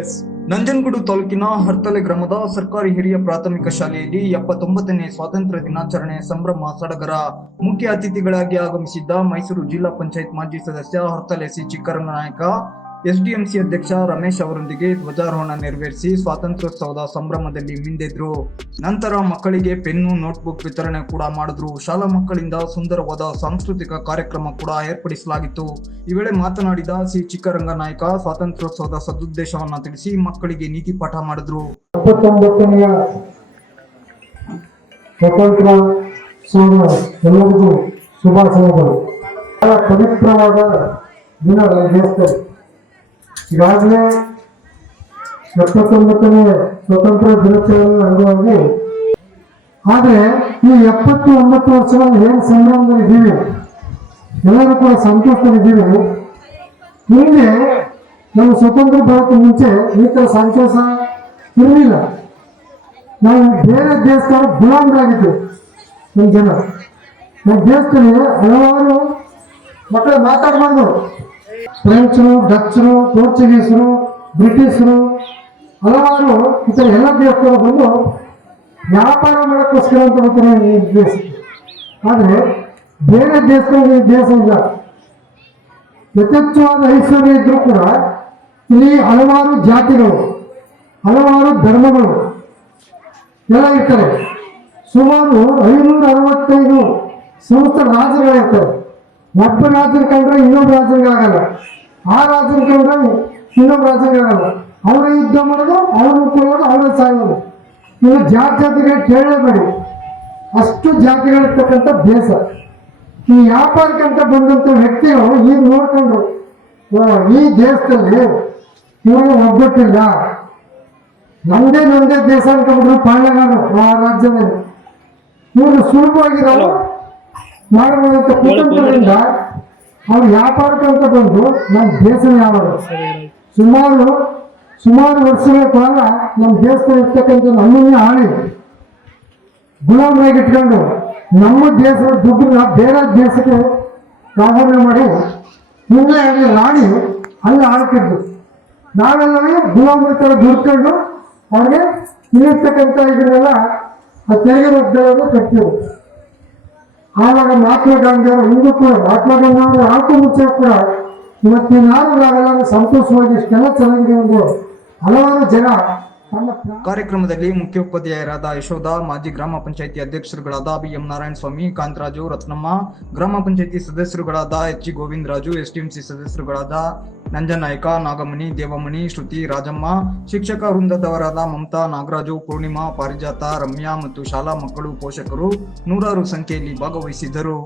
S. Nanjangud ತಾಲೂಕಿನ ಹರ್ತಲೆ ಗ್ರಾಮದ ಸರ್ಕಾರಿ ಹಿರಿಯ ಪ್ರಾಥಮಿಕ ಶಾಲೆಯಲ್ಲಿ ಎಪ್ಪತ್ತೊಂಬತ್ತನೇ ಸ್ವಾತಂತ್ರ್ಯ ದಿನಾಚರಣೆ ಸಂಭ್ರಮ ಸಡಗರ. ಮುಖ್ಯ ಅತಿಥಿಗಳಾಗಿ ಆಗಮಿಸಿದ್ದ ಮೈಸೂರು ಜಿಲ್ಲಾ ಪಂಚಾಯತ್ ಮಾಜಿ ಸದಸ್ಯ ಹರ್ತಲೆ ಸಿ. ಚಿಕ್ಕರಂಗನಾಯಕ ಎಸ್ಡಿಎಂಸಿ ಅಧ್ಯಕ್ಷ ರಮೇಶ್ ಅವರೊಂದಿಗೆ ಧ್ವಜಾರೋಹಣ ನೆರವೇರಿಸಿ ಸ್ವಾತಂತ್ರ್ಯೋತ್ಸವದ ಸಂಭ್ರಮದಲ್ಲಿ ಮಿಂದೆದ್ರು. ನಂತರ ಮಕ್ಕಳಿಗೆ ಪೆನ್ನು, ನೋಟ್ಬುಕ್ ವಿತರಣೆ ಕೂಡ ಮಾಡಿದ್ರು. ಶಾಲಾ ಮಕ್ಕಳಿಂದ ಸುಂದರವಾದ ಸಾಂಸ್ಕೃತಿಕ ಕಾರ್ಯಕ್ರಮ ಕೂಡ ಏರ್ಪಡಿಸಲಾಗಿತ್ತು. ಈ ವೇಳೆ ಮಾತನಾಡಿದ ಸಿ. ಚಿಕ್ಕರಂಗ ನಾಯಕ, ಸ್ವಾತಂತ್ರ್ಯೋತ್ಸವದ ಸದುದ್ದೇಶವನ್ನ ತಿಳಿಸಿ ಮಕ್ಕಳಿಗೆ ನೀತಿ ಪಾಠ ಮಾಡಿದ್ರು. ಶುಭಾಶಯಗಳು ಪವಿತ್ರವಾದ ದಿನ ಈಗಾಗಲೇ ಎಪ್ಪತ್ತೊಂಬತ್ತನೇ ಸ್ವತಂತ್ರ ದಿನಾಚರಣೆ ಅಂಗವಾಗಿ. ಆದರೆ ಈ ಎಪ್ಪತ್ತು ಒಂಬತ್ತು ವರ್ಷಗಳ ಏನು ಸಂಭ್ರಮದಲ್ಲಿದ್ದೀವಿ ಎಲ್ಲರೂ ಕೂಡ ಸಂತೋಷದಲ್ಲಿದ್ದೀವಿ. ಹಿಂದೆ ನಮ್ಮ ಸ್ವತಂತ್ರ ಭಾರತ ಮುಂಚೆ ಈ ಥರ ಸಂತೋಷ ಇರಲಿಲ್ಲ. ನಾವು ಬೇರೆ ದೇಶದವರು ಗುಲಾಮರಾಗಿದ್ದೆವು ನಮ್ಮ ಜನ. ನಮ್ಮ ದೇಶದಲ್ಲಿ ಹಲವಾರು ಮಕ್ಕಳು ಮಾತಾಡಬಾರ್ದು. ಫ್ರೆಂಚರು, ಡಚ್ಚರು, ಪೋರ್ಚುಗೀಸರು, ಬ್ರಿಟಿಷರು, ಹಲವಾರು ಇತರ ಎಲ್ಲ ದೇಶಗಳ ಬಂದು ವ್ಯಾಪಾರ ಮಾಡೋಕ್ಕೋಸ್ಕರ ಅಂತ ಬರ್ತಾರೆ ಈ ದೇಶ. ಆದರೆ ಬೇರೆ ದೇಶದಲ್ಲಿ ದೇಶ ಇಲ್ಲ. ಯಥೇಚ್ಛವಾದ ಐಶ್ವರ್ಯ ಇದ್ರೂ ಕೂಡ ಇಲ್ಲಿ ಹಲವಾರು ಜಾತಿಗಳು, ಹಲವಾರು ಧರ್ಮಗಳು ಎಲ್ಲ ಇರ್ತಾರೆ ಸುಮಾರು ಐನೂರ ಅರವತ್ತೈದು ಸಂಸ್ಥೆ ರಾಜ್ಯಗಳಿರ್ತವೆ. ಒಬ್ಬ ರಾಜ್ಯ ಕಂಡ್ರೆ ಇನ್ನೊಬ್ಬ ಆಗಲ್ಲ. ಆ ರಾಜ್ಯ ಕಂಡ್ರೆ ಇನ್ನೊಬ್ಬ ರಾಜ್ಯಕ್ಕೆ ಆಗಲ್ಲ. ಅವರೇ ಯುದ್ಧ ಮಾಡೋದು ಅವರು ಕೊಲ್ಲೋದು ಅವರೇ ಸಾಯೋದು. ಇನ್ನು ಜಾತಿ ಜಾತಿಗಳು ಕೇಳಲೇಬೇಡಿ ಅಷ್ಟು ಜಾತಿಗಳಿರ್ತಕ್ಕಂಥ ದೇಶ. ಈ ವ್ಯಾಪಾರಕ್ಕಂತ ಬಂದಂಥ ವ್ಯಕ್ತಿಗಳು ಈಗ ನೋಡ್ಕೊಂಡ್ರು ಈ ದೇಶದಲ್ಲಿ ಇವರು ಒಗ್ಗಟ್ಟಿಲ್ಲ ನಮ್ದೇ ನಮ್ದೇ ದೇಶ ಅನ್ಕೊಂಡ್ರು ಪಾಳ್ಯಗಾರರು ಆ ರಾಜ್ಯದಲ್ಲಿ. ಇವರು ಸುಲಭವಾಗಿ ನಾವು ಮಾಡಬಹುದಂತ ಕುತಂತ್ರದಿಂದ ಅವ್ರು ವ್ಯಾಪಾರಕ್ಕಂತ ಬಂದು ನಮ್ಮ ದೇಶನೇ ಯಾವಾಗ ಸುಮಾರು ಸುಮಾರು ವರ್ಷಗಳ ಕಾಲ ನಮ್ಮ ದೇಶದಲ್ಲಿ ಇರ್ತಕ್ಕಂಥ ನಮ್ಮನ್ನೇ ಆಳಿ ಗುಲಾಮರಾಗಿ ಇಟ್ಕೊಂಡು ನಮ್ಮ ದೇಶದ ದುಡ್ಡನ್ನ ಬೇರೆ ದೇಶಕ್ಕೆ ಪ್ರಾಧಾನ್ಯ ಮಾಡಿ ಇಂಗ್ಲೆಂಡ್ ರಾಣಿ ಅಲ್ಲಿ ಆಳ್ತಿದ್ರು. ನಾವೆಲ್ಲವೇ ಗುಲಾಮರ ಥರ ದುಡ್ಕೊಂಡು ಅವ್ರಿಗೆ ಇಲ್ಲಿರ್ತಕ್ಕಂಥ ಇದನ್ನೆಲ್ಲ ಆ ತೆರಿಗೆ ಒದ್ದೆಯನ್ನು ಕಟ್ತೀವಿ ಆವಾಗ ಮಹಾತ್ಮ ಗಾಂಧಿ ಅವರು ಹಿಂದೂ ಕೂಡ ಮಹಾತ್ಮ ಗಾಂಧಿ ಅವರು ಆಲ್ಕು ಕೂಡ ಇವತ್ತಿನ ಸಂತೋಷವಾಗಿ ಇಷ್ಟೆಲ್ಲ ಚೆನ್ನಾಗಿದೆ ಎಂದು ಹಲವಾರು ಜನ ಕಾರ್ಯಕ್ರಮದಲ್ಲಿ ಮುಖ್ಯೋಪಾಧ್ಯಾಯರಾದ ಯಶೋಧ, ಮಾಜಿ ಗ್ರಾಮ ಪಂಚಾಯಿತಿ ಅಧ್ಯಕ್ಷರುಗಳಾದ ಬಿ ಎಂ ನಾರಾಯಣ ಸ್ವಾಮಿ, ಕಾಂತರಾಜು, ರತ್ನಮ್ಮ, ಗ್ರಾಮ ಪಂಚಾಯಿತಿ ಸದಸ್ಯರುಗಳಾದ ಎಚ್ ಜಿ ಗೋವಿಂದರಾಜು, ಎಸ್ಟಿಎಂಸಿ ಸದಸ್ಯರುಗಳಾದ ನಂಜನಾಯ್ಕ, ನಾಗಮಣಿ, ದೇವಮಣಿ, ಶ್ರುತಿ, ರಾಜಮ್ಮ, ಶಿಕ್ಷಕ ವೃಂದದವರಾದ ಮಮತಾ, ನಾಗರಾಜು, ಪೂರ್ಣಿಮಾ, ಪಾರಿಜಾತ, ರಮ್ಯಾ ಮತ್ತು ಶಾಲಾ ಮಕ್ಕಳು ಪೋಷಕರು ನೂರಾರು ಸಂಖ್ಯೆಯಲ್ಲಿ ಭಾಗವಹಿಸಿದ್ದರು.